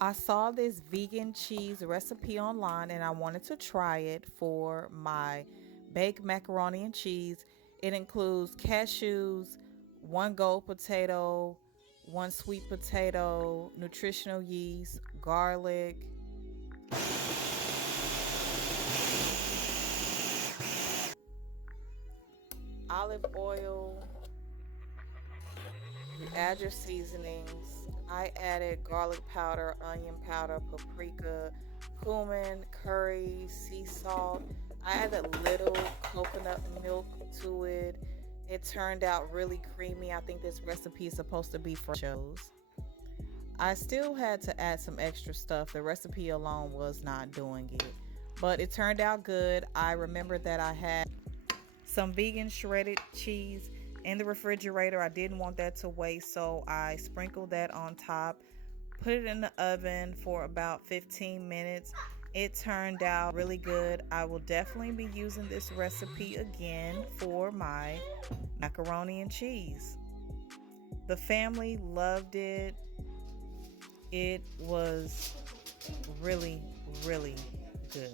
I saw this vegan cheese recipe online and I wanted to try it for my baked macaroni and cheese. It includes cashews, one gold potato, one sweet potato, nutritional yeast, garlic, olive oil. You add your seasonings. I added garlic powder, onion powder, paprika, cumin, curry, sea salt. I added a little coconut milk to it. It turned out really creamy. I think this recipe is supposed to be for shows. I still had to add some extra stuff. The recipe alone was not doing it, but it turned out good. I remember that I had some vegan shredded cheese in the refrigerator. I didn't want that to waste, so I sprinkled that on top, put it in the oven for about 15 minutes. It turned out really good. I will definitely be using this recipe again for my macaroni and cheese. The family loved it. It was really, really good.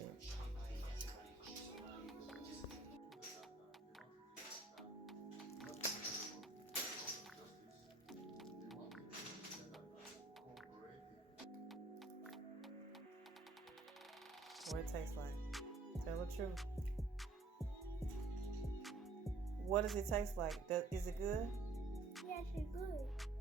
What it tastes like? Tell the truth. What does it taste like? Is it good? Yes, it's good.